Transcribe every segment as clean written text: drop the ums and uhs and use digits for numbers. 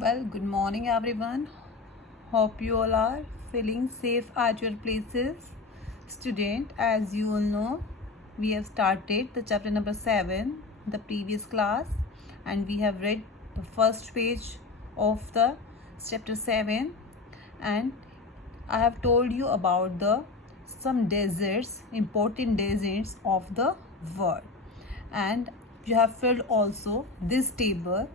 Well, good morning, everyone. Hope you all are feeling safe at your places. Student, as you all know, we have started the chapter number 7, the previous class, and we have read the first page of the chapter 7, and I have told you about the some deserts, important deserts of the world, and you have filled also this table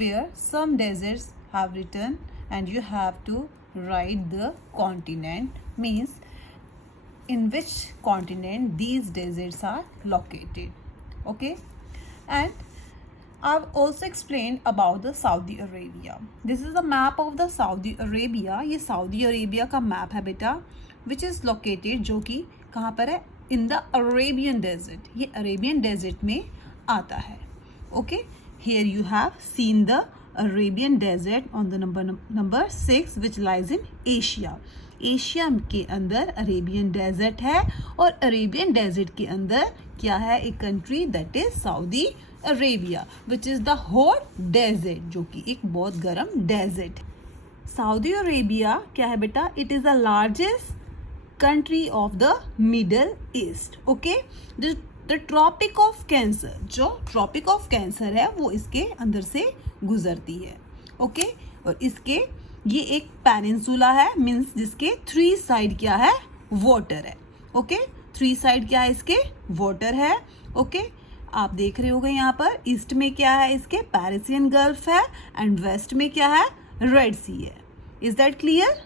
where some deserts have written, and you have to write the continent, means in which continent these deserts are located. Okay, and I've also explained about the Saudi Arabia. This is the map of the Saudi Arabia. ये Saudi Arabia का map है बेटा, which is located, जो कि कहाँ पर है, in the Arabian desert. ये Arabian desert में आता है. Okay, here you have seen the Arabian desert on the number 6, which lies in Asia. Asia के अंदर अरेबियन डेजर्ट है, और अरेबियन डेजर्ट के अंदर क्या है, एक country, that is Saudi Arabia, which is the hot desert, जो कि एक बहुत गर्म डेजर्ट है. सऊदी अरेबिया क्या है बेटा, it is the largest country of the Middle East. Okay, the Tropic of Cancer, जो ट्रॉपिक ऑफ कैंसर है वो इसके अंदर से गुजरती है. ओके, और इसके ये एक पेनिनसुला है, मीन्स जिसके 3 साइड क्या है, वाटर है. ओके, 3 साइड क्या है, इसके वाटर है. ओके, आप देख रहे होगे यहाँ पर ईस्ट में क्या है, इसके पैरिसियन गल्फ है, एंड वेस्ट में क्या है, रेड सी है. Is that clear?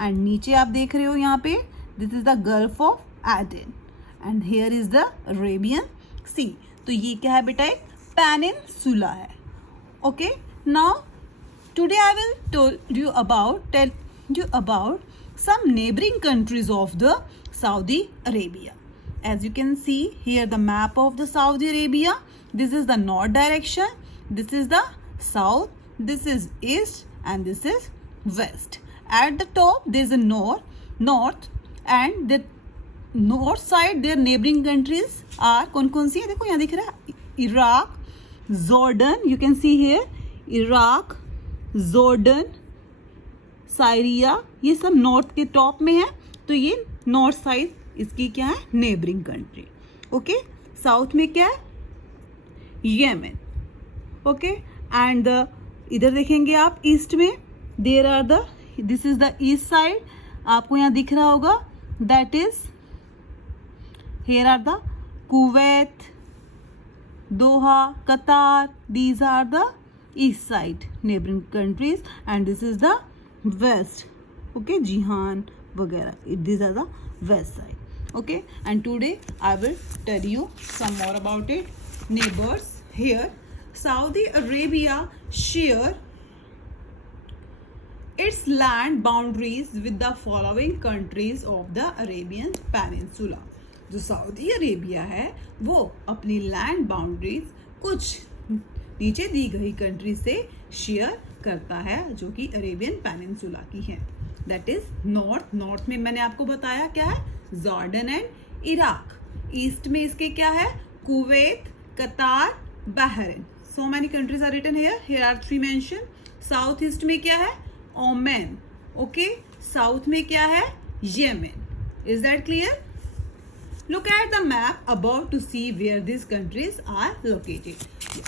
एंड नीचे आप देख रहे हो यहाँ पे, this is the gulf of Aden, and here is the Arabian sea. तो ये क्या है बेटा, एक पेनिनसुला है. Okay, now today I will tell you about some neighboring countries of the Saudi Arabia. As you can see here, the map of the Saudi Arabia. This is the north direction, this is the south, this is east, and this is west. At the top there is a north, and the north side their neighboring countries are कौन सी है, देखो यहाँ दिख रहा है, Iraq, Jordan, you can see here, Iraq, Jordan, Syria, ये सब north के टॉप में है. तो ये नॉर्थ साइड इसकी क्या है, नेबरिंग कंट्री. ओके, साउथ में क्या है, येमेन. ओके, एंड इधर देखेंगे आप ईस्ट में, there are the, this is the east side, आपको यहाँ दिख रहा होगा, that is here are the Kuwait, Doha, Qatar, these are the east side neighboring countries, and this is the west. Okay, Jihan वगैरह, these are the west side. Okay, and today I will tell you some more about it. Neighbors, here Saudi Arabia share its land boundaries with the following countries of the Arabian Peninsula. जो Saudi Arabia है वो अपनी land boundaries कुछ नीचे दी गई country से share करता है, जो कि अरेबियन पेनिनसुला की है. दैट इज नॉर्थ में मैंने आपको बताया क्या है, जॉर्डन एंड इराक. ईस्ट में इसके क्या है, Kuwait, Qatar, Bahrain. So many countries are written here are 3 mention. South east में क्या है, ओमान. ओके, साउथ में क्या है, Yemen. Is that clear? Look at the map above to see where these countries are located.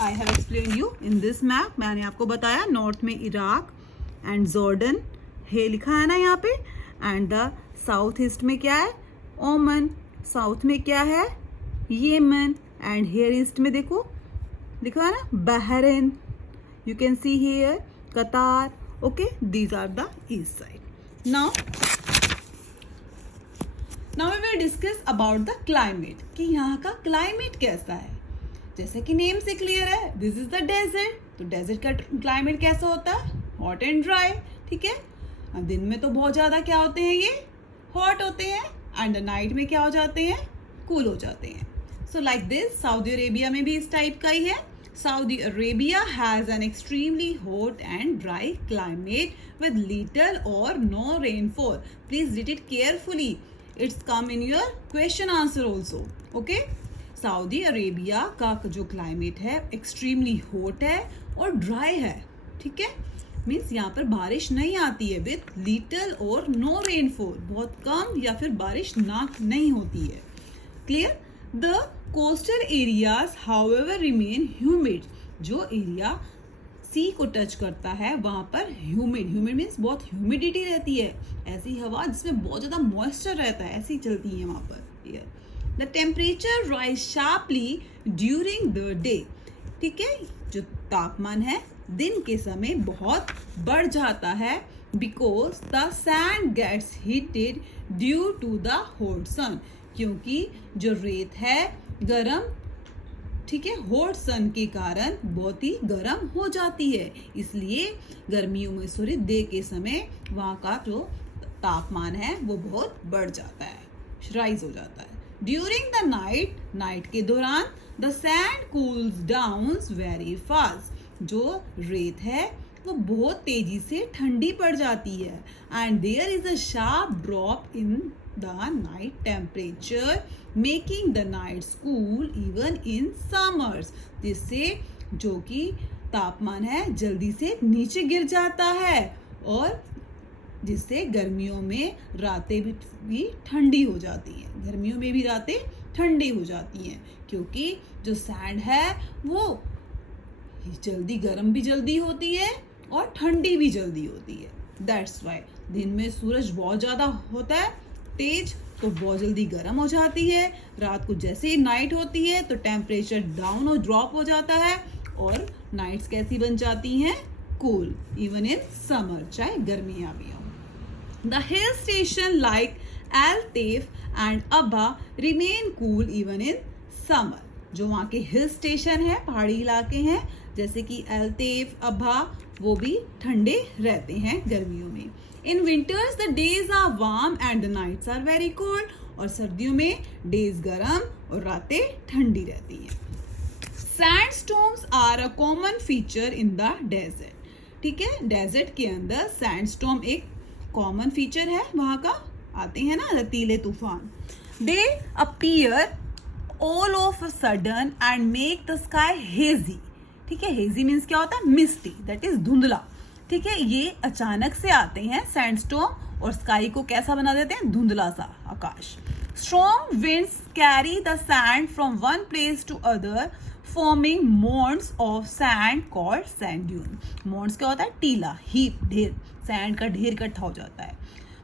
I have explained you in this map. मैंने आपको बताया north में इराक एंड जॉर्डन है, लिखा है ना यहाँ पे, एंड द साउथ ईस्ट में क्या है, ओमान. साउथ में क्या है, येमन, एंड हेयर ईस्ट में देखो लिखा है ना, Bahrain. You can see here Qatar. Okay, these are the east side. Now we will discuss about the climate, कि यहाँ का क्लाइमेट कैसा है. जैसे कि नेम से क्लियर है, दिस इज द डेजर्ट. तो डेजर्ट का क्लाइमेट कैसा होता है, हॉट एंड ड्राई. ठीक है, दिन में तो बहुत ज़्यादा क्या होते हैं, ये हॉट होते हैं, एंड नाइट में क्या हो जाते हैं, कूल हो जाते हैं. So like this Saudi Arabia में भी इस टाइप का ही है. Saudi Arabia has an extremely hot and dry climate with little or no rainfall. Please read it carefully. It's come in your question answer also. Okay, Saudi Arabia का जो climate है extremely hot है और dry है. ठीक है, means यहाँ पर बारिश नहीं आती है विथ लिटल और नो रेनफॉल, बहुत कम या फिर बारिश ना नहीं होती है। Clear? The coastal areas however remain humid, जो एरिया सी को टच करता है वहां पर ह्यूमिड, ह्यूमिड मीन्स बहुत ह्यूमिडिटी रहती है, ऐसी हवा जिसमें बहुत ज़्यादा मॉइस्चर रहता है, ऐसी चलती है वहां पर। The temperature rise sharply during the day, ठीक है, जो तापमान है दिन के समय बहुत बढ़ जाता है, because the sand gets heated due to the hot sun, क्योंकि जो रेत है गरम, ठीक है, हॉट सन के कारण बहुत ही गर्म हो जाती है, इसलिए गर्मियों में डे के समय वहाँ का जो तापमान है वो बहुत बढ़ जाता है, राइज हो जाता है। ड्यूरिंग द नाइट, नाइट के दौरान the sand cools down very fast, जो रेत है वो बहुत तेजी से ठंडी पड़ जाती है, and there is a sharp drop in the night temperature making the nights cool even in summers, जिससे जो कि तापमान है जल्दी से नीचे गिर जाता है और जिससे गर्मियों में रातें भी ठंडी हो जाती हैं, गर्मियों में भी रातें ठंडी हो जाती हैं, क्योंकि जो सैंड है वो जल्दी गर्म भी जल्दी होती है और ठंडी भी जल्दी होती है। दैट्स वाई दिन में सूरज बहुत ज़्यादा होता है तेज, तो बहुत जल्दी गर्म हो जाती है, रात को जैसे ही नाइट होती है तो टेम्परेचर डाउन और ड्रॉप हो जाता है और नाइट्स कैसी बन जाती हैं, कूल इवन इन समर, चाहे गर्मियाँ भी हो। The hill station like Al Taif and Abha remain cool even in summer, जो वहाँ के हिल स्टेशन है, पहाड़ी इलाके हैं जैसे कि एल्तेफ, अब्बा, वो भी ठंडे रहते हैं गर्मियों में। In winters the days are warm and the nights are very cold, और सर्दियों में डेज गर्म और रातें ठंडी रहती हैं। Sandstorms are a common feature in the desert, ठीक है, डेजर्ट के अंदर सैंडस्टॉर्म एक कॉमन फीचर है, वहाँ का आते हैं ना रतीले तूफान। दे appear all of a sudden and make the sky hazy, ठीक है, हेजी मीन्स क्या होता है, मिस्टी, दैट इज धुंधला, ठीक है, ये अचानक से आते हैं सैंडस्टॉर्म और स्काई को कैसा बना देते हैं, धुंधला सा आकाश। Strong winds carry the sand from one place to other forming mounds of sand called sand dune. Mounds क्या होता है, टीला, हीप, ढेर, सैंड का ढेर इकट्ठा हो जाता है।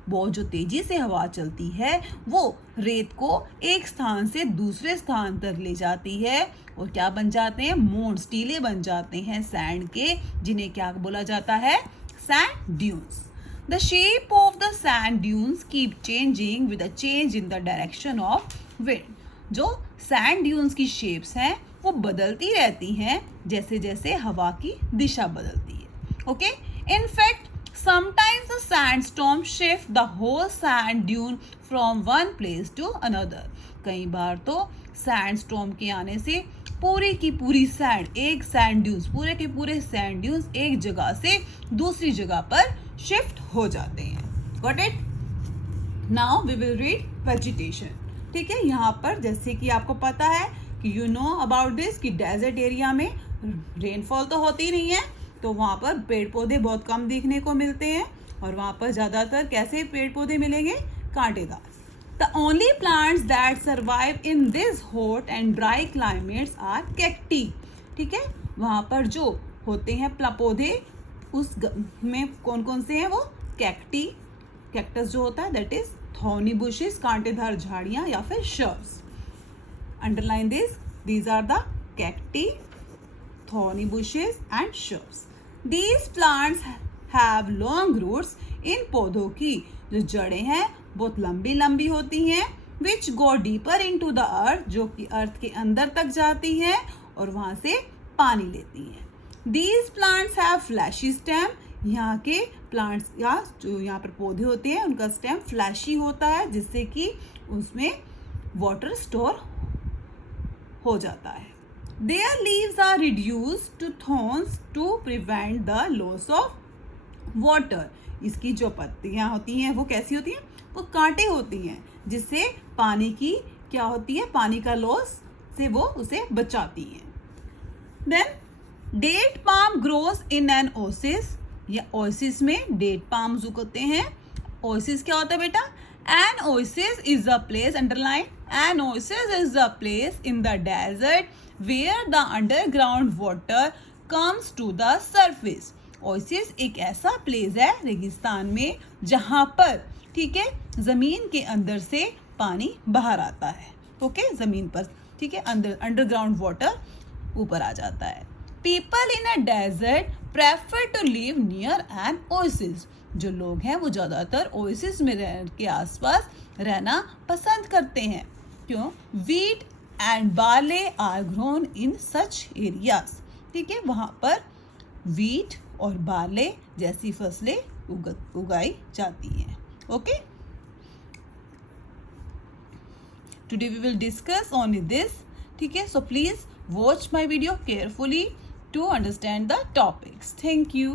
बहुत जो तेजी से हवा चलती है वो रेत को एक स्थान से दूसरे स्थान तक ले जाती है और क्या बन जाते हैं, मोन्ड्स, टीले बन जाते हैं सैंड के, जिन्हें क्या बोला जाता है, sand dunes. The shape of the sand dunes keep changing with a change in the direction of wind, जो सैंड ड्यून्स की शेप्स हैं वो बदलती रहती हैं जैसे जैसे हवा की दिशा बदलती है। Okay, in fact sometimes a sandstorm shift the whole sand dune from one place to another, कई बार तो सैंडस्टॉर्म के आने से पूरी की पूरी सैंड, एक सैंड ड्यून्स, पूरे के पूरे सैंड ड्यून्स एक जगह से दूसरी जगह पर शिफ्ट हो जाते हैं। Got it? Now we will read vegetation, ठीक है, यहाँ पर जैसे कि आपको पता है कि यू नो अबाउट दिस कि डेजर्ट एरिया में रेनफॉल तो होती नहीं है, तो वहाँ पर पेड़ पौधे बहुत कम देखने को मिलते हैं और वहाँ पर ज़्यादातर कैसे पेड़ पौधे मिलेंगे, कांटेदार। The only plants that survive in this hot and dry climates are cacti, ठीक है, वहाँ पर जो होते हैं पौधे उस में कौन कौन से हैं, वो कैक्टी, कैक्टस जो होता है दैट इज थॉर्नी बुशेस, कांटेदार झाड़ियाँ या फिर shrubs. Underline this, these are the cacti, thorny bushes and shrubs. These plants have long roots. इन पौधों की जो जड़ें हैं बहुत लंबी लंबी होती हैं, which go deeper into the earth, जो कि अर्थ के अंदर तक जाती हैं और वहाँ से पानी लेती हैं। These plants have fleshy stem. यहाँ के प्लांट्स या जो यहाँ पर पौधे होते हैं उनका स्टेम फ्लैशी होता है जिससे कि उसमें वाटर स्टोर हो जाता है। Their leaves are reduced to thorns to prevent the loss of water. इसकी जो पत्तियाँ होती हैं वो कैसी होती हैं, वो कांटे होती हैं जिससे पानी की क्या होती है, पानी का लॉस से वो उसे बचाती हैं। Then date palm grows in an oasis, या ओसिस में डेट पाम्स उगते हैं। ओसिस क्या होता है बेटा? An oasis is a place, underline, an oasis is a place in the desert where the underground water comes to the surface. Oasis एक ऐसा प्लेस है रेगिस्तान में जहां पर, ठीक है, जमीन के अंदर से पानी बाहर आता है। ओके, जमीन पर, ठीक है, अंडरग्राउंड वाटर ऊपर आ जाता है। People in a desert prefer to live near an oasis, जो लोग हैं वो ज़्यादातर ओएसिस में के आसपास रहना पसंद करते हैं। क्यों? Wheat and barley are grown in such areas, ठीक है, वहाँ पर वीट और बार्ले जैसी फसलें उगाई जाती हैं। Okay, today we will discuss on this, ठीक है, so please watch my video carefully to understand the topics. Thank you.